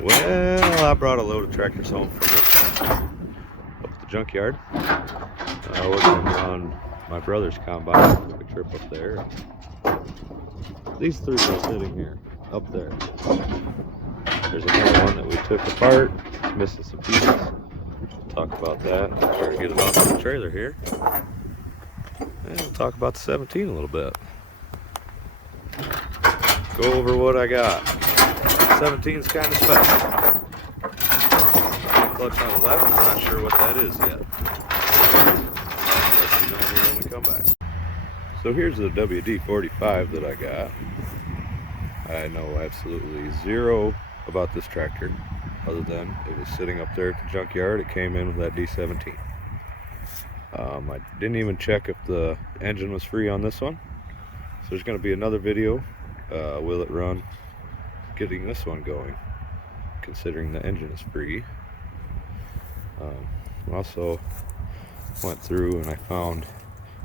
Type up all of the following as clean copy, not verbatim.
Well, I brought a load of tractors home from up at the junkyard. Working on my brother's combine. Took a trip up there. These three are sitting here, up there. There's another one that we took apart. It's missing some pieces. We'll talk about that. Try to get it off the trailer here. And we'll talk about the 17 a little bit. Go over what I got. 17's kind of special. Clutch on the left, I'm not sure what that is yet. I'll let you know here when we come back. So here's the WD-45 that I got. I know absolutely zero about this tractor, other than it was sitting up there at the junkyard. It came in with that D-17. I didn't even check if the engine was free on this one. So there's going to be another video. Will it run? Getting this one going, considering the engine is free. Also went through and I found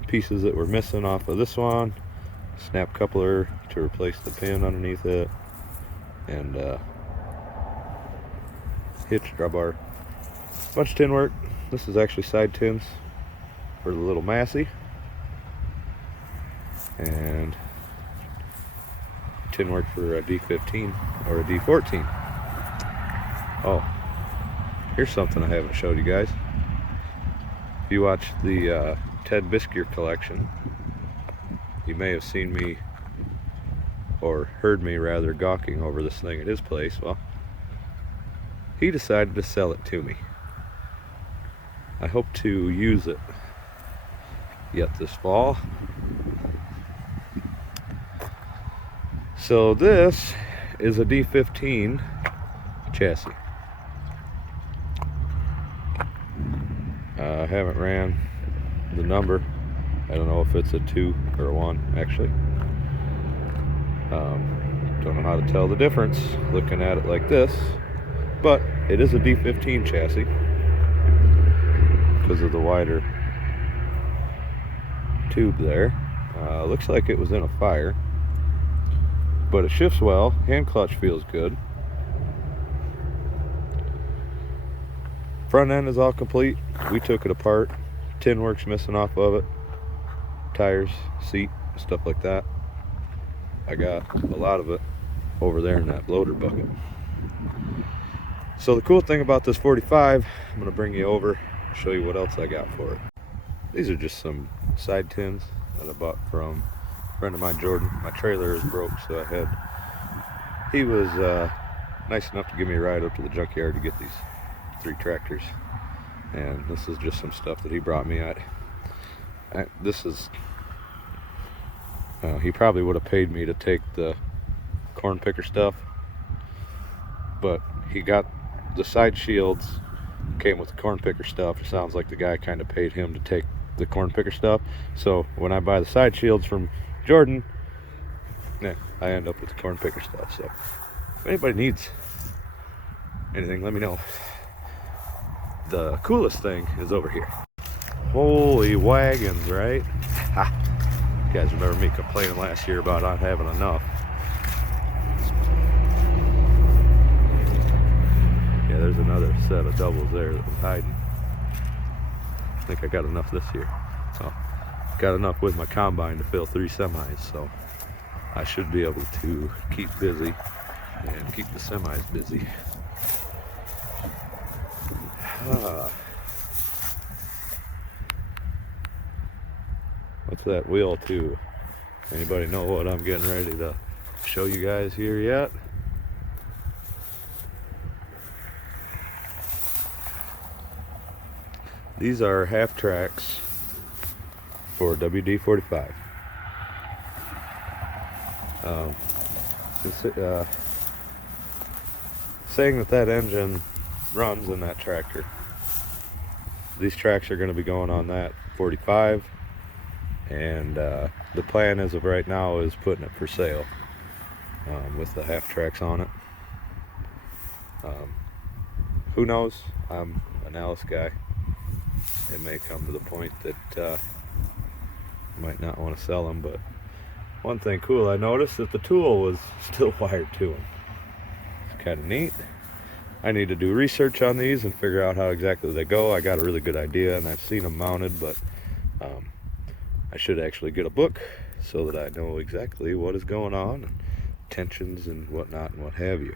pieces that were missing off of this one, snap coupler to replace the pin underneath it, and hitch drawbar. Bunch of tin work. This is actually side tins for the little Massey, and tin work for a D-15 or a D-14. Oh, here's something I haven't showed you guys. If you watch the Ted Biskier collection, you may have seen me, or heard me rather, gawking over this thing at his place. Well, he decided to sell it to me. I hope to use it yet this fall. So this is a D-15 chassis. I haven't ran the number. I don't know if it's a 2 or a 1 actually. Don't know how to tell the difference looking at it like this, but it is a D-15 chassis because of the wider tube there. Looks like it was in a fire, but it shifts well. Hand clutch feels good. Front end is all complete. We took it apart. Tin work's missing off of it. Tires, seat, stuff like that. I got a lot of it over there in that loader bucket. So the cool thing about this 45, I'm going to bring you over, show you what else I got for it. These are just some side tins that I bought from a friend of mine, Jordan. My trailer is broke, so he was nice enough to give me a ride up to the junkyard to get these 3 tractors. And this is just some stuff that he brought me. He probably would have paid me to take the corn picker stuff, but he got the side shields, came with the corn picker stuff. It sounds like the guy kind of paid him to take the corn picker stuff. So when I buy the side shields from Jordan, I end up with the corn picker stuff. So if anybody needs anything, let me know. The coolest thing is over here. Holy wagons, right? Ha! You guys remember me complaining last year about not having enough. Yeah, there's another set of doubles there that was hiding. I think I got enough this year. So, got enough with my combine to fill 3 semis, so I should be able to keep busy and keep the semis busy. What's that wheel to? Anybody know what I'm getting ready to show you guys here yet? These are half tracks for WD-45. Saying that engine runs in that tractor. These tracks are going to be going on that 45, and the plan as of right now is putting it for sale with the half tracks on it. Who knows? I'm an Allis guy. It may come to the point that I might not want to sell them, but one thing cool I noticed that the tool was still wired to them. It's kind of neat. I need to do research on these and figure out how exactly they go. I got a really good idea and I've seen them mounted, but I should actually get a book so that I know exactly what is going on, and tensions and whatnot and what have you.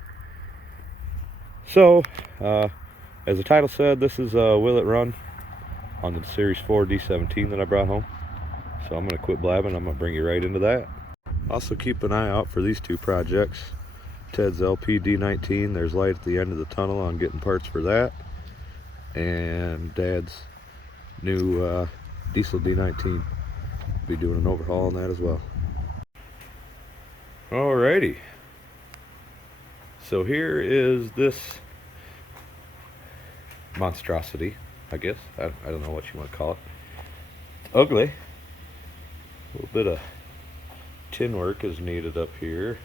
So, as the title said, this is Will It Run on the Series 4 D-17 that I brought home. So I'm going to quit blabbing. I'm going to bring you right into that. Also keep an eye out for these two projects. Ted's LP D-19, there's light at the end of the tunnel on getting parts for that. And Dad's new diesel D-19. Be doing an overhaul on that as well. Alrighty. So here is this monstrosity, I guess. I don't know what you want to call it. It's ugly. A little bit of tin work is needed up here.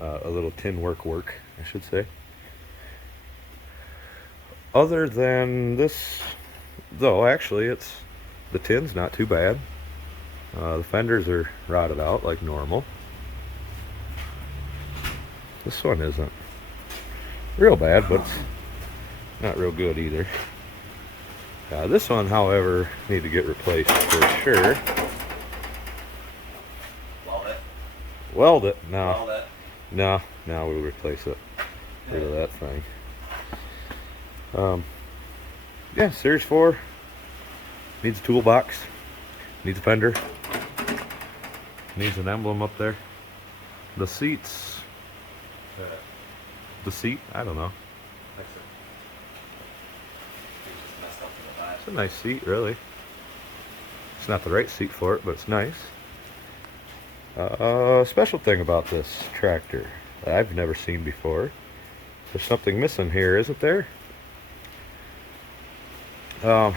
A little tin work, I should say. Other than this, though, actually, the tin's not too bad. The fenders are rotted out like normal. This one isn't real bad, but it's not real good either. This one, however, need to get replaced for sure. Weld it? No. No, we'll replace it. Rid of that thing. Yeah, Series 4 needs a toolbox, needs a fender, needs an emblem up there. The seats, I don't know. It's a nice seat, really. It's not the right seat for it, but it's nice. Special thing about this tractor that I've never seen before. There's something missing here, isn't there? You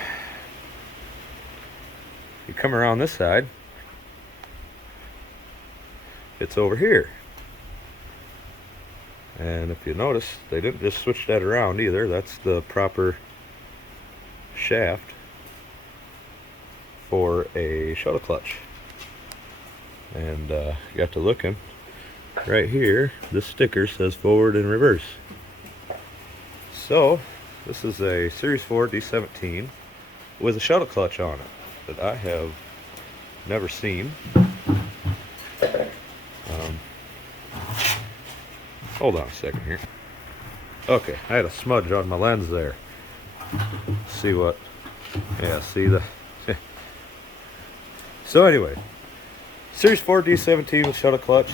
come around this side, it's over here. And if you notice, they didn't just switch that around either. That's the proper shaft for a shuttle clutch. And you got to looking right here, this sticker says forward and reverse. So this is a Series 4 D-17 with a shuttle clutch on it that I have never seen. Hold on a second here. Okay, I had a smudge on my lens there. See what? Yeah, see the. So anyway, Series 4 D-17 with shuttle clutch.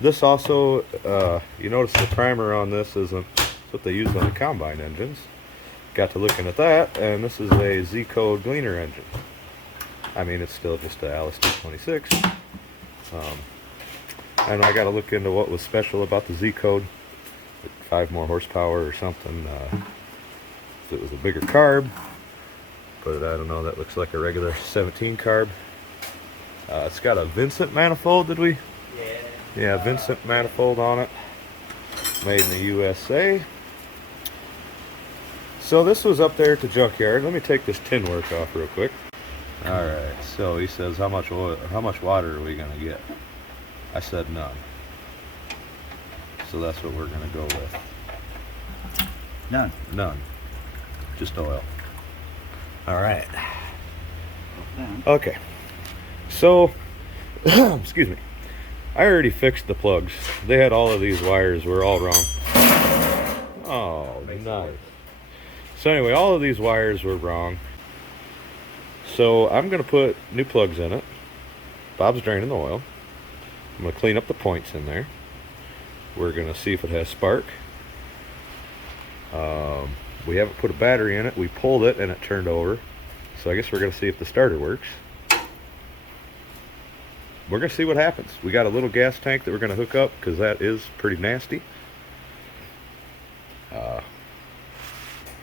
This also, you notice the primer on this isn't what they use on the combine engines. Got to looking at that, and this is a Z-code Gleaner engine. I mean, it's still just an Allis D-26. And I got to look into what was special about the Z-code. 5 more horsepower or something. If it was a bigger carb, but I don't know. That looks like a regular 17 carb. It's got a Vincent manifold. Did we? Yeah, Vincent manifold on it. Made in the USA. So this was up there at the junkyard. Let me take this tin work off real quick. All right. So he says, how much water are we gonna get? I said none. So that's what we're gonna go with. None. Just oil. All right. Okay. So, excuse me. I already fixed the plugs. They had all of these wires were all wrong. Oh, nice. So anyway, all of these wires were wrong. So I'm going to put new plugs in it. Bob's draining the oil. I'm going to clean up the points in there. We're going to see if it has spark. We haven't put a battery in it. We pulled it and it turned over. So I guess we're going to see if the starter works. We're going to see what happens. We got a little gas tank that we're going to hook up because that is pretty nasty.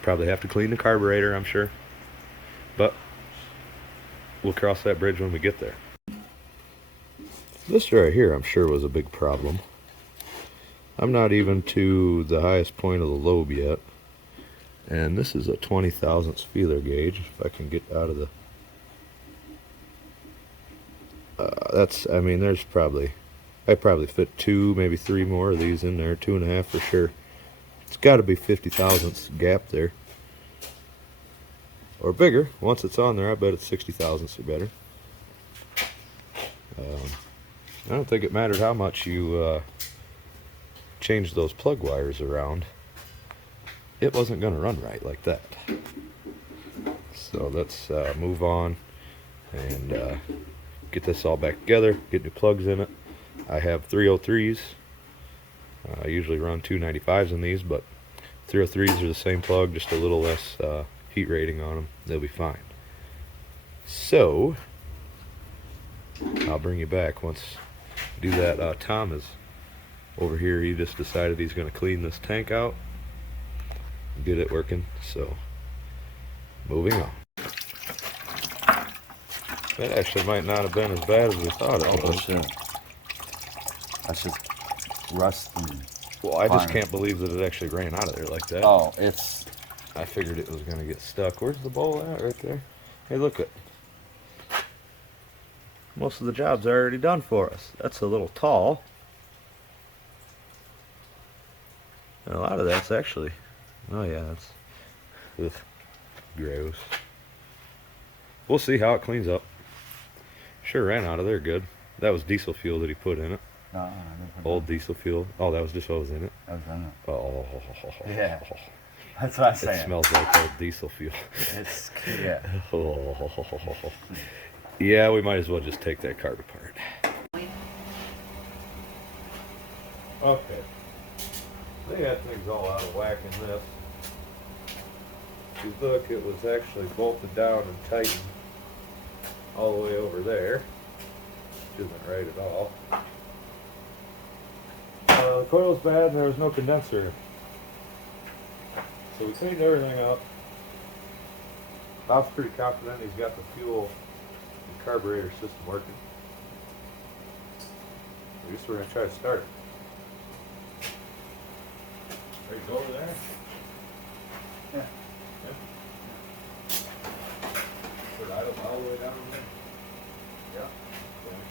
Probably have to clean the carburetor, I'm sure. But we'll cross that bridge when we get there. This right here, I'm sure, was a big problem. I'm not even to the highest point of the lobe yet. And this is a 20 thousandths feeler gauge. If I can get out of the... I mean, there's probably... I probably fit 2, maybe 3 more of these in there, 2.5 for sure. It's got to be 50 thousandths gap there, or bigger. Once it's on there, I bet it's 60 thousandths or better. I don't think it mattered how much you changed those plug wires around. It wasn't going to run right like that. So let's move on and get this all back together, get new plugs in it. I have 303s. I usually run 295s in these, but 303s are the same plug, just a little less heat rating on them. They'll be fine. So I'll bring you back once I do that. Tom is over here. He just decided he's going to clean this tank out, get it working. So moving on. That actually might not have been as bad as we thought it was. Shit. That's just rust and Well, I just fire. can't believe that it actually ran out of there like that. Oh, it's... I figured it was going to get stuck. Where's the bowl at? Right there. Hey, look it. Most of the job's are already done for us. That's a little tall. And a lot of that's actually... Oh yeah, that's... Ugh, gross. We'll see how it cleans up. Sure ran out of there good. That was diesel fuel that he put in it. No, I didn't put Old diesel fuel. Oh, that was just what was in it? That was in it. Oh. Yeah. That's what I'm saying. It smells like old diesel fuel. It's... Yeah. Oh. Yeah, we might as well just take that carb apart. Okay. They had things all out of whack in this. If you look, it was actually bolted down and tightened all the way over there, which isn't right at all. The coil's bad and there was no condenser. So we cleaned everything up. Bob's pretty confident he's got the fuel and carburetor system working. I guess we're going to try to start it. Ready to go over there? Yeah. Put it all the way down over there? Yeah. Okay.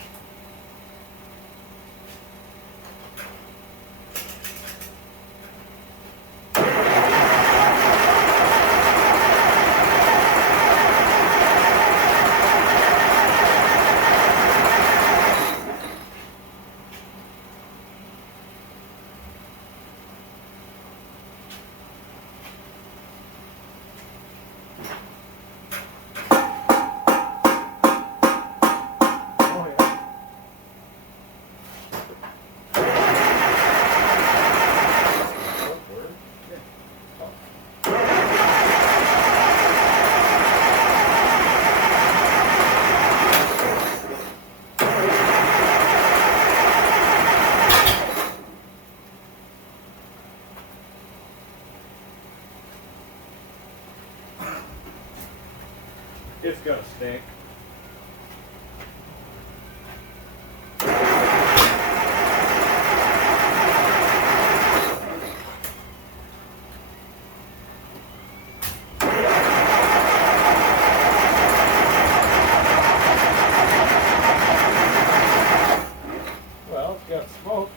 It's gonna stink. Well, it's got smoke.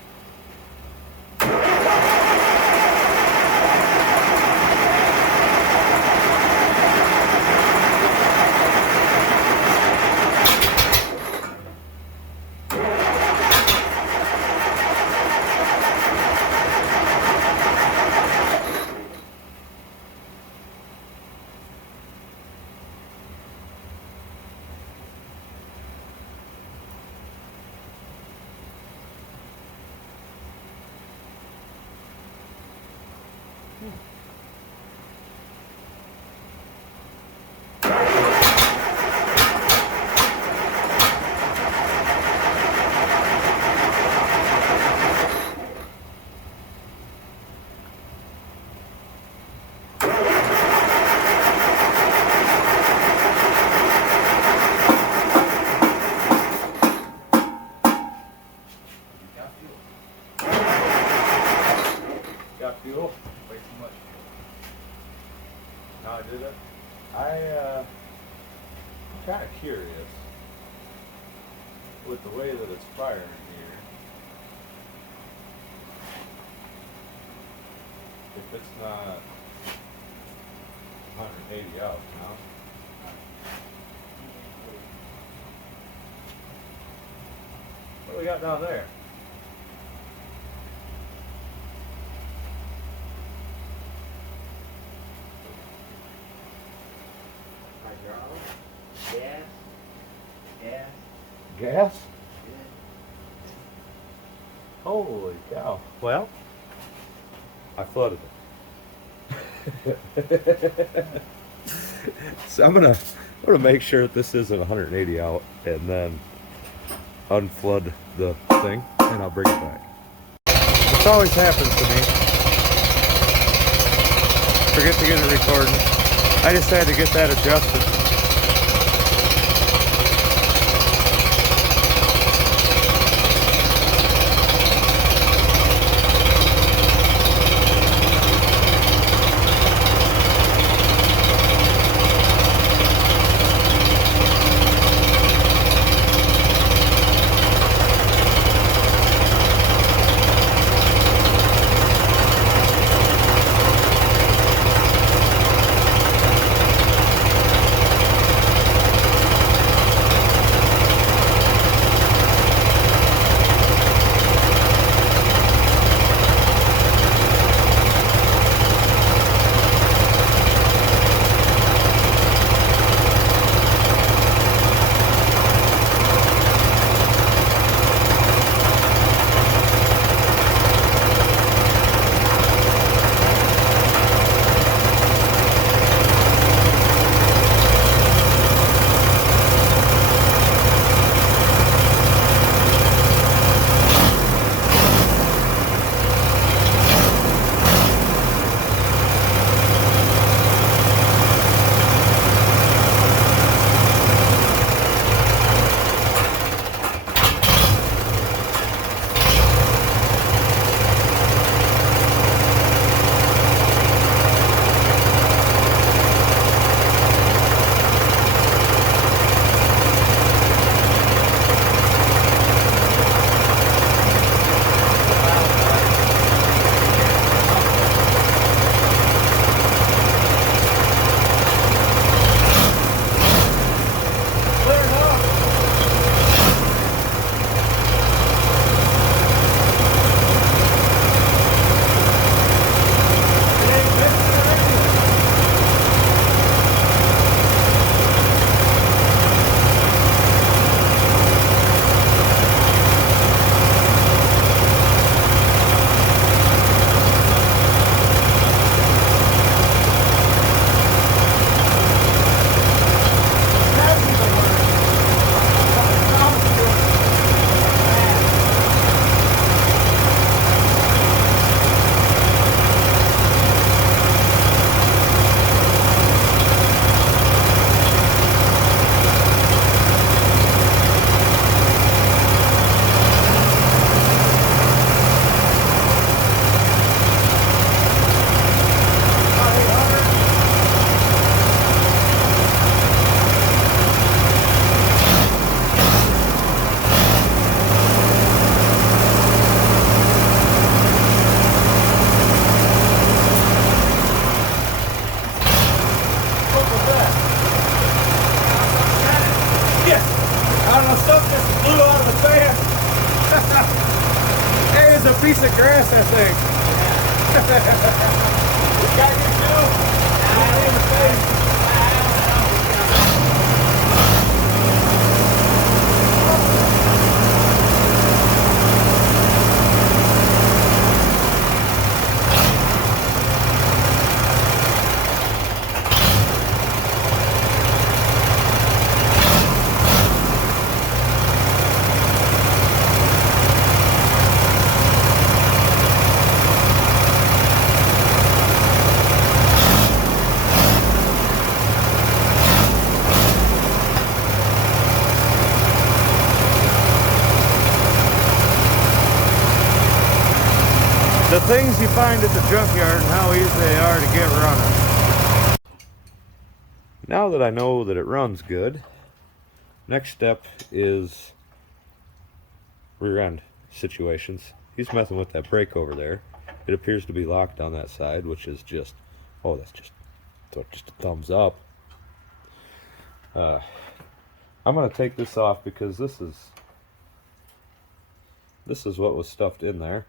Got fuel? Way too much fuel. No, I did it. I'm kind of curious with the way that it's firing here. If it's not 180 out, no? What do we got down there? Gas. Gas. Gas? Yeah. Holy cow. Well, I flooded it. So I'm gonna make sure that this isn't 180 out and then unflood the thing and I'll bring it back. This always happens to me. Forget to get it recording. I just had to get that adjusted. Piece of grass, I think. Got you too? Nah, in the face. The things you find at the junkyard and how easy they are to get running. Now that I know that it runs good, next step is rear end situations. He's messing with that brake over there. It appears to be locked on that side, which is just, oh, that's just a thumbs up. I'm going to take this off because this is what was stuffed in there,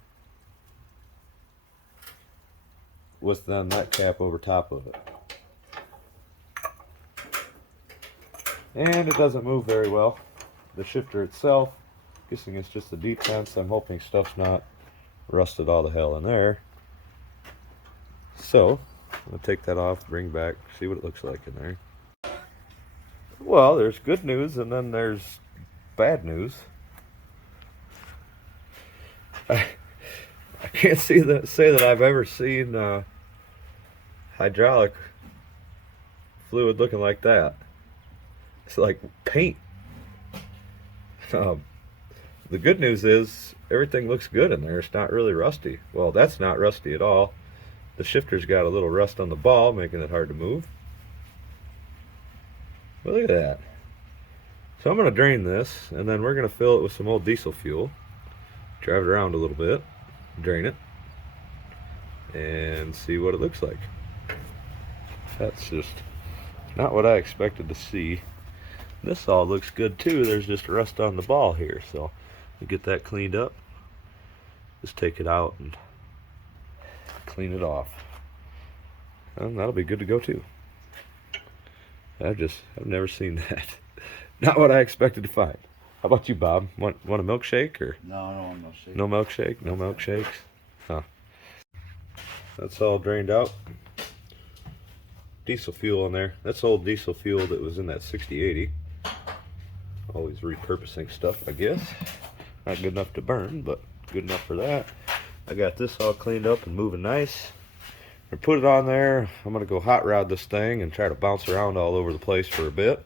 with then that cap over top of it. And it doesn't move very well. The shifter itself, guessing it's just a deep tense. I'm hoping stuff's not rusted all the hell in there. So, I'm going to take that off, bring back, see what it looks like in there. Well, there's good news and then there's bad news. I can't say that I've ever seen hydraulic fluid looking like that. It's like paint. The good news is everything looks good in there. It's not really rusty. Well, that's not rusty at all. The shifter's got a little rust on the ball, making it hard to move. But look at that. So I'm going to drain this, and then we're going to fill it with some old diesel fuel. Drive it around a little bit, drain it, and see what it looks like. That's just not what I expected to see. This all looks good too. There's just rust on the ball here, so we get that cleaned up. Just take it out and clean it off, and that'll be good to go too. I've never seen that. Not what I expected to find. How about you, Bob? Want a milkshake or? No, no milkshake. No milkshake? No milkshakes? Huh. That's all drained out. Diesel fuel in there. That's old diesel fuel that was in that 6080. Always repurposing stuff, I guess. Not good enough to burn, but good enough for that. I got this all cleaned up and moving nice. I put it on there. I'm going to go hot rod this thing and try to bounce around all over the place for a bit.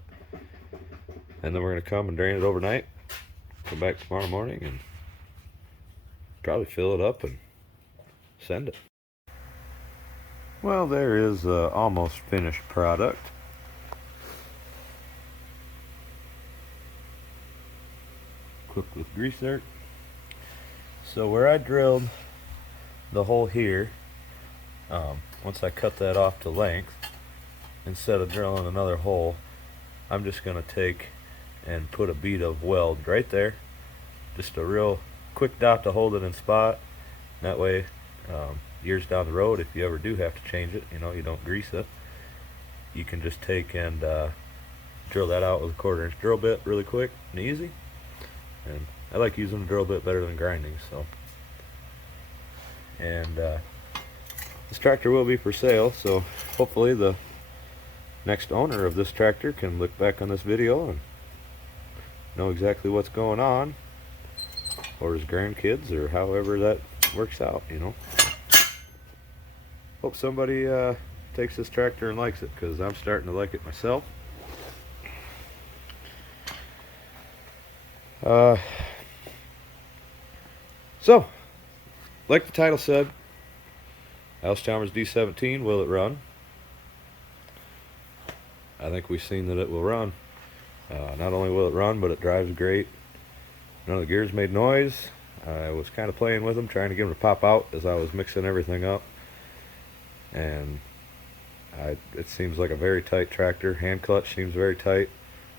And then we're going to come and drain it overnight. Come back tomorrow morning and probably fill it up and send it. Well, there is a almost finished product. Cooked with grease dirt. So where I drilled the hole here, once I cut that off to length, instead of drilling another hole, I'm just going to take and put a bead of weld right there. Just a real quick dot to hold it in spot. That way, years down the road, if you ever do have to change it, you don't grease it. You can just take and drill that out with a 1/4 inch drill bit really quick and easy. And I like using a drill bit better than grinding, so. And this tractor will be for sale, so hopefully the next owner of this tractor can look back on this video and know exactly what's going on, or his grandkids, or however that works out, Hope somebody takes this tractor and likes it, because I'm starting to like it myself. So, like the title said, Allis Chalmers D-17, will it run? I think we've seen that it will run. Not only will it run, but it drives great. None of the gears made noise. I was kind of playing with them, trying to get them to pop out as I was mixing everything up. And it seems like a very tight tractor. Hand clutch seems very tight.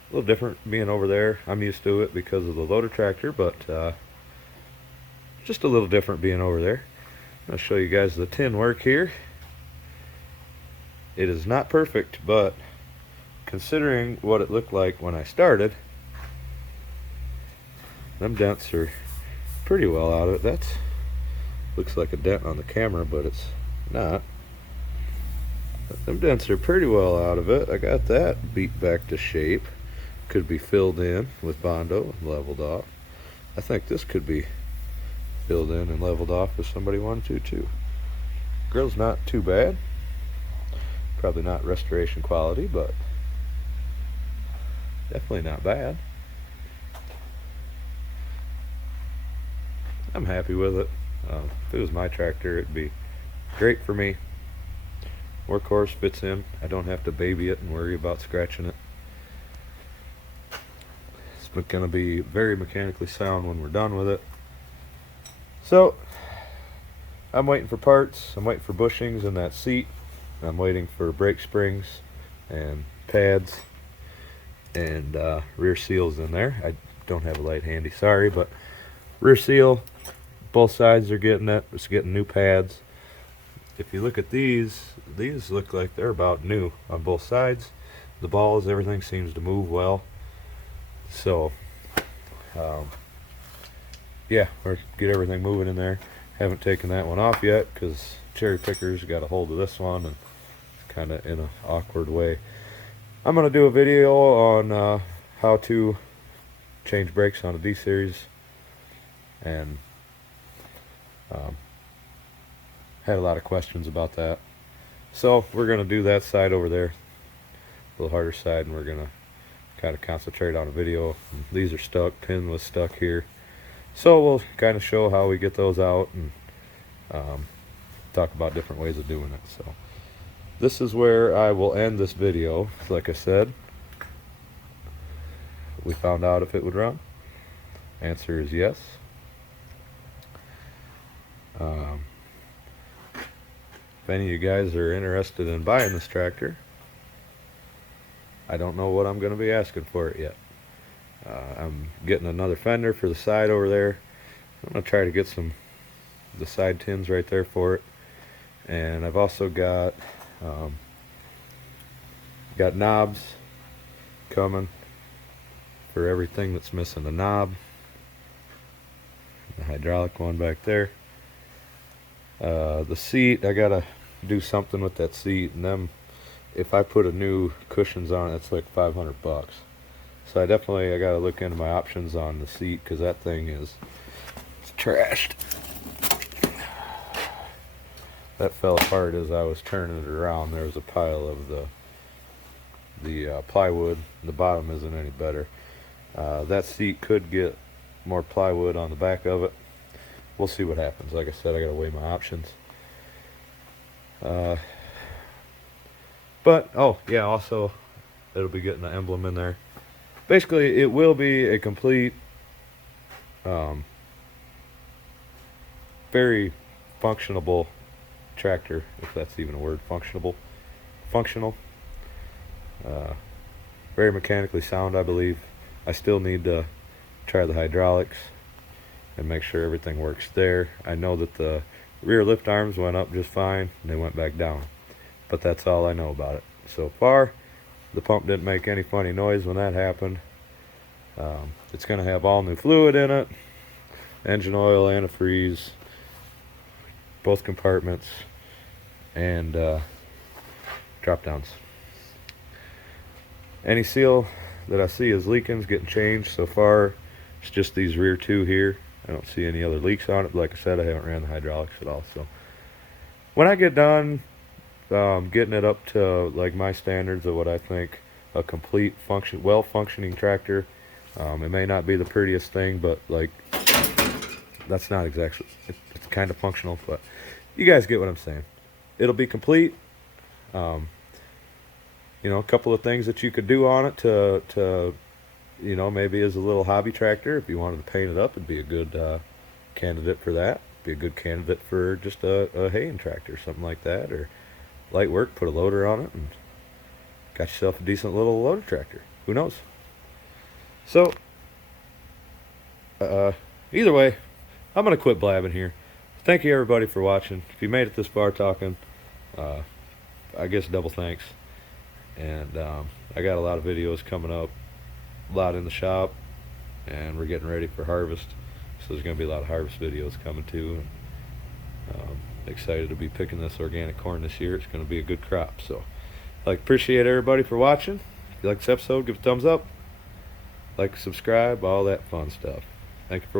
A little different being over there. I'm used to it because of the loader tractor, but just a little different being over there. I'll show you guys the tin work here. It is not perfect, but considering what it looked like when I started, them dents are pretty well out of it. That looks like a dent on the camera, but it's not. Them dents are pretty well out of it. I got that beat back to shape. Could be filled in with Bondo and leveled off. I think this could be filled in and leveled off if somebody wanted to too. Grill's not too bad. Probably not restoration quality, but definitely not bad. I'm happy with it. If it was my tractor, it'd be great for me. Workhorse fits in. I don't have to baby it and worry about scratching it. It's going to be very mechanically sound when we're done with it. So, I'm waiting for parts. I'm waiting for bushings in that seat. I'm waiting for brake springs and pads and rear seals in there. I don't have a light handy, sorry, but rear seal, both sides are getting it. It's getting new pads. If you look at these look like they're about new on both sides. The balls, everything seems to move well. So, yeah, we're get everything moving in there. Haven't taken that one off yet because cherry pickers got a hold of this one and it's kind of in an awkward way. I'm gonna do a video on how to change brakes on a D series, and had a lot of questions about that. So we're gonna do that side over there, a little harder side, and we're gonna kind of concentrate on a video. And these are stuck, pin was stuck here. So we'll kind of show how we get those out and talk about different ways of doing it. So this is where I will end this video. Like I said, we found out if it would run. Answer is yes. If any of you guys are interested in buying this tractor, I don't know what I'm going to be asking for it yet. I'm getting another fender for the side over there. I'm going to try to get the side tins right there for it. And I've also got knobs coming for everything that's missing the knob. The hydraulic one back there. The seat, I gotta do something with that seat, and then if I put a new cushions on it, it's like $500. So I gotta look into my options on the seat, because that thing it's trashed. That fell apart as I was turning it around. There was a pile of the plywood. The bottom isn't any better. That seat could get more plywood on the back of it. We'll see what happens. Like I said, I gotta weigh my options. But oh yeah, also it'll be getting the emblem in there. Basically, it will be a complete, very functional tractor, if that's even a word. Functional. Very mechanically sound, I believe. I still need to try the hydraulics and make sure everything works there. I know that the rear lift arms went up just fine and they went back down, but that's all I know about it so far. The pump didn't make any funny noise when that happened. It's going to have all new fluid in it, engine oil, antifreeze, both compartments, and drop downs. Any seal that I see is leaking is getting changed. So far it's just these rear two here. I don't see any other leaks on it. Like I said, I haven't ran the hydraulics at all. So when I get done getting it up to like my standards of what I think a complete well-functioning tractor, it may not be the prettiest thing, but like that's not exactly, it's kind of functional, but you guys get what I'm saying. It'll be complete. You know, a couple of things that you could do on it to you know, maybe as a little hobby tractor. If you wanted to paint it up, it'd be a good candidate for that. Be a good candidate for just a haying tractor, something like that, or light work. Put a loader on it and got yourself a decent little loader tractor. Who knows? So either way, I'm gonna quit blabbing here. Thank you everybody for watching. If you made it this far talking, I guess double thanks. And I got a lot of videos coming up, a lot in the shop, and we're getting ready for harvest, so there's going to be a lot of harvest videos coming too. And excited to be picking this organic corn this year. It's going to be a good crop. So appreciate everybody for watching. If you like this episode, give it a thumbs up, like, subscribe, all that fun stuff. Thank you for watching.